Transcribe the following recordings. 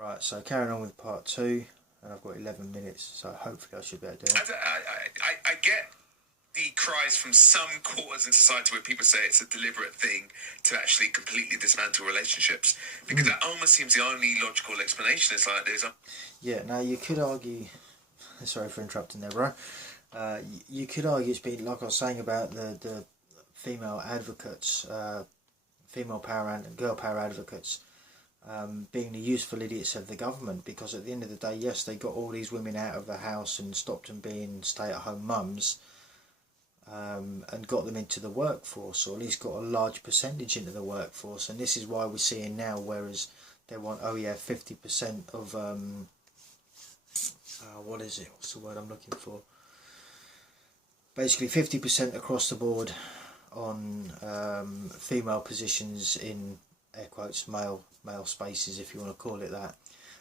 Right, so carrying on with part 2, and I've got 11 minutes, so hopefully I should be able to do it. I get the cries from some quarters in society where people say it's a deliberate thing to actually completely dismantle relationships, because that almost seems the only logical explanation. It's like there's a... Yeah, now you could argue, sorry for interrupting there, bro. You could argue it's been, like I was saying about the female advocates, female power and girl power advocates, being the useful idiots of the government, because at the end of the day, yes, they got all these women out of the house and stopped them being stay-at-home mums, and got them into the workforce, or at least got a large percentage into the workforce. And this is why we're seeing now, whereas they want, 50% of, what is it, what's the word I'm looking for? Basically 50% across the board on female positions in, air quotes, male spaces, if you want to call it that.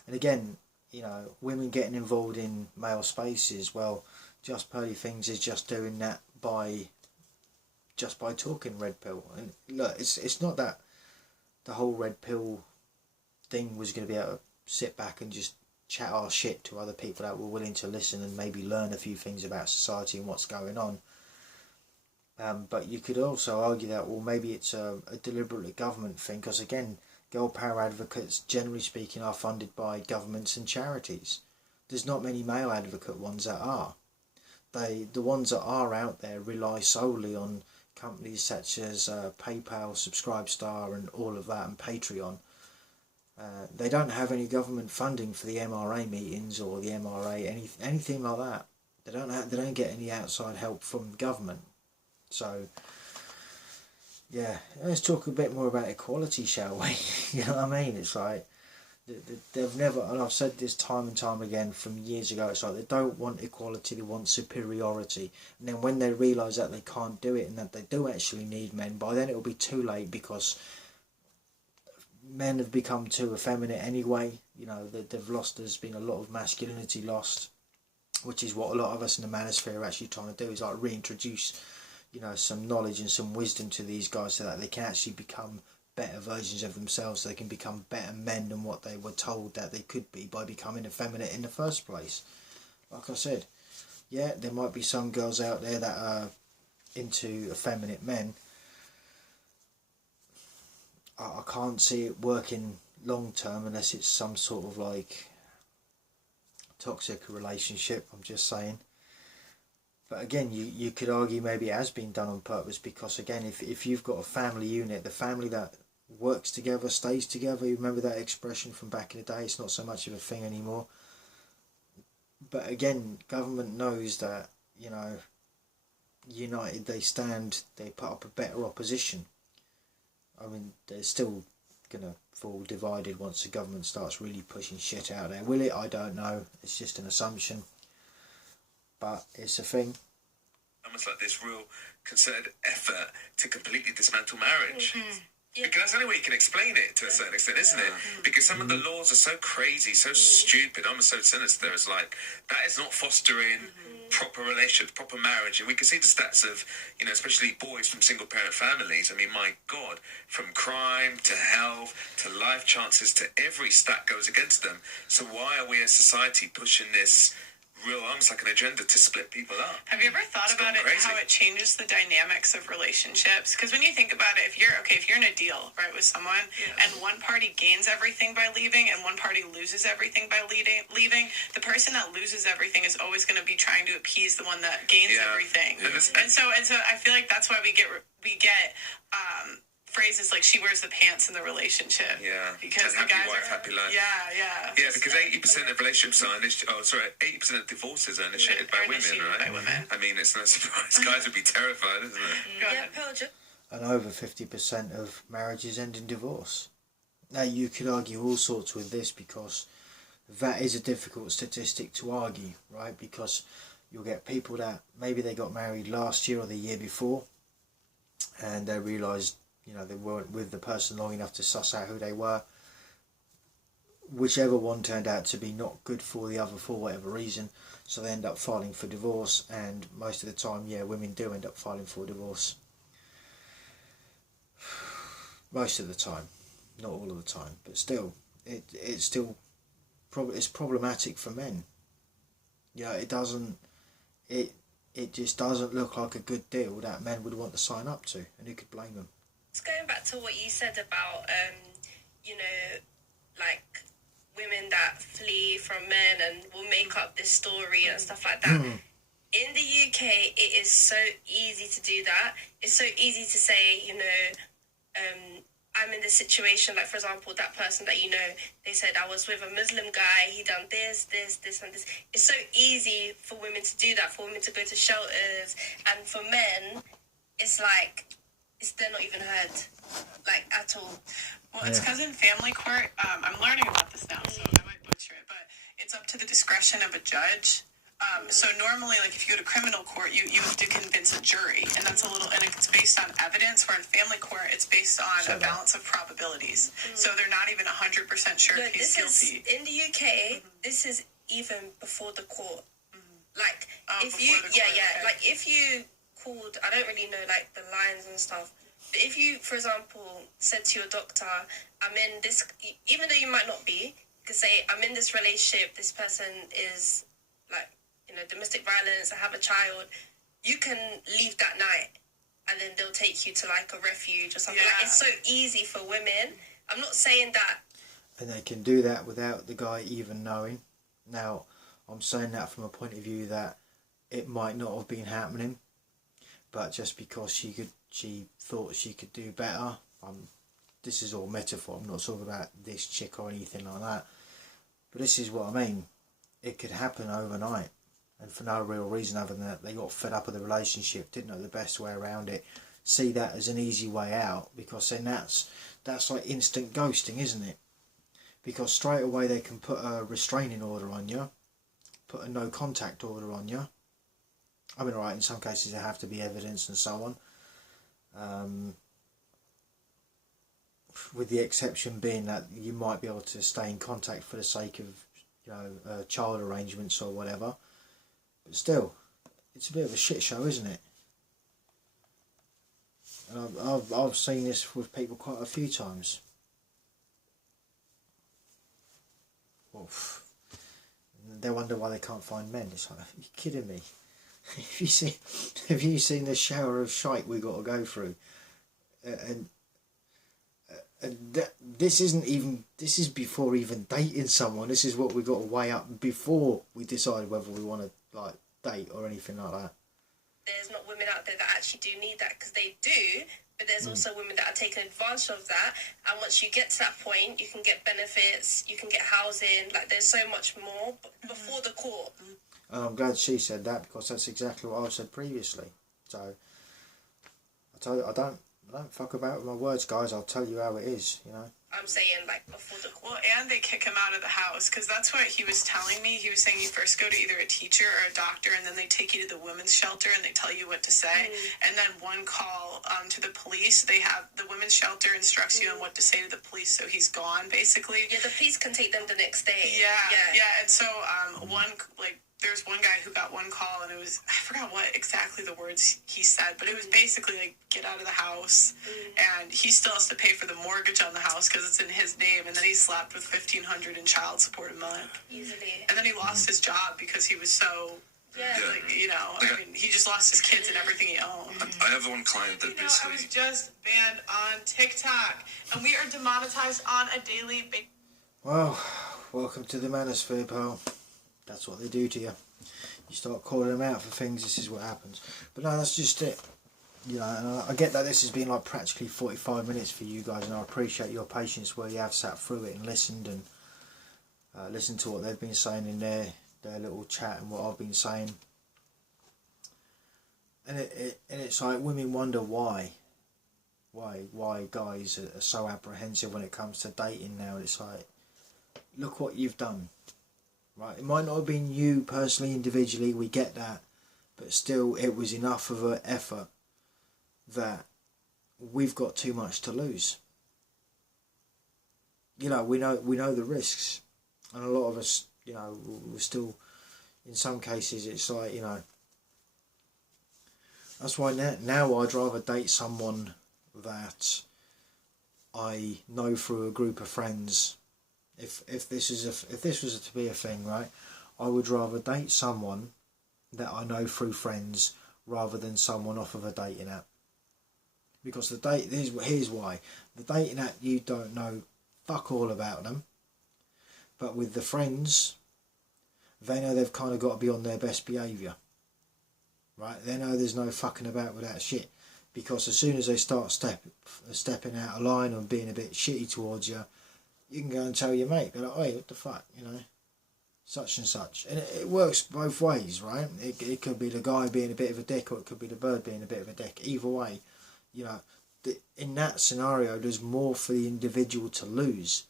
And again, you know, women getting involved in male spaces, well, Just Pearly Things is just doing that by talking red pill. And look, it's not that the whole red pill thing was going to be able to sit back and just chat our shit to other people that were willing to listen and maybe learn a few things about society and what's going on. But you could also argue that, well, maybe it's a deliberate government thing, because again, girl power advocates, generally speaking, are funded by governments and charities. There's not many male advocate ones that are. The ones that are out there rely solely on companies such as PayPal, Subscribestar and all of that, and Patreon. They don't have any government funding for the MRA meetings or the MRA, anything like that. They don't get any outside help from the government. So, yeah, let's talk a bit more about equality, shall we? You know what I mean? It's like, they've never, and I've said this time and time again from years ago, it's like they don't want equality, they want superiority. And then when they realise that they can't do it and that they do actually need men, by then it'll be too late, because men have become too effeminate anyway. You know, they've lost, there's been a lot of masculinity lost, which is what a lot of us in the manosphere are actually trying to do, is like reintroduce, you know, some knowledge and some wisdom to these guys so that they can actually become better versions of themselves, so they can become better men than what they were told that they could be by becoming effeminate in the first place. Like I said, yeah, there might be some girls out there that are into effeminate men. I can't see it working long term unless it's some sort of like toxic relationship, I'm just saying. But again, you could argue maybe it has been done on purpose, because again, if you've got a family unit, the family that works together stays together. You remember that expression from back in the day? It's not so much of a thing anymore. But again, government knows that, you know, united they stand, they put up a better opposition. I mean, they're still going to fall divided once the government starts really pushing shit out there. Will it? I don't know. It's just an assumption. But it's a thing. Almost like this real concerted effort to completely dismantle marriage. Mm-hmm. Yeah. Because that's the only way you can explain it to a certain extent, isn't it? Because some of the laws are so crazy, so stupid, almost so sinister. It's like, that is not fostering proper relationships, proper marriage. And we can see the stats of, you know, especially boys from single parent families. I mean, my God, from crime to health to life chances to every stat goes against them. So why are we as society pushing this real, almost like an agenda to split people up? Have you ever thought about it, how it changes the dynamics of relationships? Because when you think about it, if you're in a deal, right, with someone, and one party gains everything by leaving and one party loses everything by leaving, the person that loses everything is always going to be trying to appease the one that gains everything. And so I feel like that's why we get phrases like "she wears the pants" in the relationship. Yeah, because and the happy guys wife, happy life. Yeah, because 80% of relationships are 80% of divorces are initiated by women, right? I mean, it's no surprise. Guys would be terrified, isn't it? Go ahead. And over 50% of marriages end in divorce. Now, you could argue all sorts with this, because that is a difficult statistic to argue, right? Because you'll get people that maybe they got married last year or the year before, and they realised, you know, they weren't with the person long enough to suss out who they were. Whichever one turned out to be not good for the other for whatever reason, so they end up filing for divorce. And most of the time, yeah, women do end up filing for divorce. Most of the time, not all of the time, but still, it's still it's problematic for men. Yeah, it doesn't. It just doesn't look like a good deal that men would want to sign up to, and who could blame them? It's going back to what you said about, like women that flee from men and will make up this story and stuff like that. In the UK, it is so easy to do that. It's so easy to say, I'm in this situation, like, for example, that person that they said, I was with a Muslim guy, he done this, and this. It's so easy for women to do that, for women to go to shelters, and for men, it's like, they're not even heard, like, at all. Well, it's because in family court, I'm learning about this now, so I might butcher it, but it's up to the discretion of a judge. So normally, like, if you go to criminal court, you have to convince a jury, and that's and it's based on evidence, where in family court, it's based on a balance of probabilities. So they're not even 100% sure if he's guilty. In the UK, this is even before the court. Like, if you, like, if you called, I don't really know, like, the lines and stuff, but if you, for example, said to your doctor, I'm in this, even though you might not be, you could say, I'm in this relationship, this person is, like, domestic violence, I have a child, you can leave that night and then they'll take you to, like, a refuge or something. Like, it's so easy for women. I'm not saying that. And they can do that without the guy even knowing. Now, I'm saying that from a point of view that it might not have been happening, but just because she thought she could do better. This is all metaphor. I'm not talking about this chick or anything like that. But this is what I mean. It could happen overnight, and for no real reason other than that they got fed up with the relationship, didn't know the best way around it. See that as an easy way out, because then that's like instant ghosting, isn't it? Because straight away they can put a restraining order on you, put a no contact order on you. I mean, right, in some cases there have to be evidence and so on. With the exception being that you might be able to stay in contact for the sake of, child arrangements or whatever. But still, it's a bit of a shit show, isn't it? And I've seen this with people quite a few times. Oof. They wonder why they can't find men. It's like, are you kidding me? Have you seen the shower of shite we got to go through? This is before even dating someone. This is what we got to weigh up before we decide whether we want to, like, date or anything like that. There's not women out there that actually do need that, because they do, but there's also women that are taking advantage of that, and once you get to that point, you can get benefits, you can get housing, like, there's so much more before the court. And I'm glad she said that, because that's exactly what I've said previously. So, I tell you, I don't fuck about with my words, guys. I'll tell you how it is, I'm saying, like, before the court. Well, and they kick him out of the house, because that's what he was telling me. He was saying you first go to either a teacher or a doctor, and then they take you to the women's shelter, and they tell you what to say. And then one call to the police, the women's shelter instructs you on what to say to the police, so he's gone, basically. Yeah, the police can take them the next day. Yeah. And so there's one guy who got one call, and it was, I forgot what exactly the words he said, but it was basically like, get out of the house, and he still has to pay for the mortgage on the house because it's in his name, and then he's slapped with $1,500 in child support a month. Easily. And then he lost his job because he was so, he just lost his kids and everything he owned. I have one client that basically... I was just banned on TikTok, and we are demonetized on a daily basis. Well, welcome to the manosphere, pal. That's what they do to you. You start calling them out for things, this is what happens. But no, that's just it. And I get that this has been like practically 45 minutes for you guys, and I appreciate your patience where you have sat through it and listened listened to what they've been saying in their little chat and what I've been saying. And it's like women wonder why guys are so apprehensive when it comes to dating now. It's like, look what you've done. Right, it might not have been you personally, individually, we get that, but still it was enough of an effort that we've got too much to lose. We know the risks, and a lot of us, we're still, in some cases, it's like, that's why now I'd rather date someone that I know through a group of friends, If this was to be a thing, right, I would rather date someone that I know through friends rather than someone off of a dating app. Because here's why. The dating app, you don't know fuck all about them. But with the friends, they know they've kind of got to be on their best behaviour. Right? They know there's no fucking about with that shit. Because as soon as they start stepping out of line and being a bit shitty towards you, you can go and tell your mate, be like, hey, what the fuck, you know, such and such. And it works both ways, right? It could be the guy being a bit of a dick, or it could be the bird being a bit of a dick. Either way, you know, in that scenario, there's more for the individual to lose.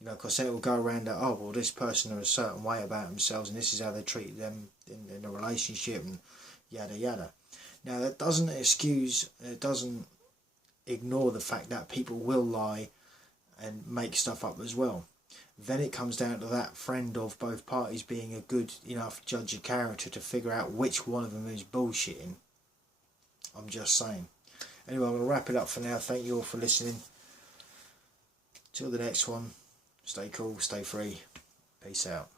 You know, because then it will go around that, oh, well, this person are a certain way about themselves, and this is how they treat them in a relationship, and yada yada. Now, that doesn't excuse, it doesn't ignore the fact that people will lie and make stuff up as well. Then it comes down to that friend of both parties being a good enough judge of character to figure out which one of them is bullshitting. I'm just saying. Anyway, I'm going to wrap it up for now. Thank you all for listening. Till the next one, stay cool, stay free. Peace out.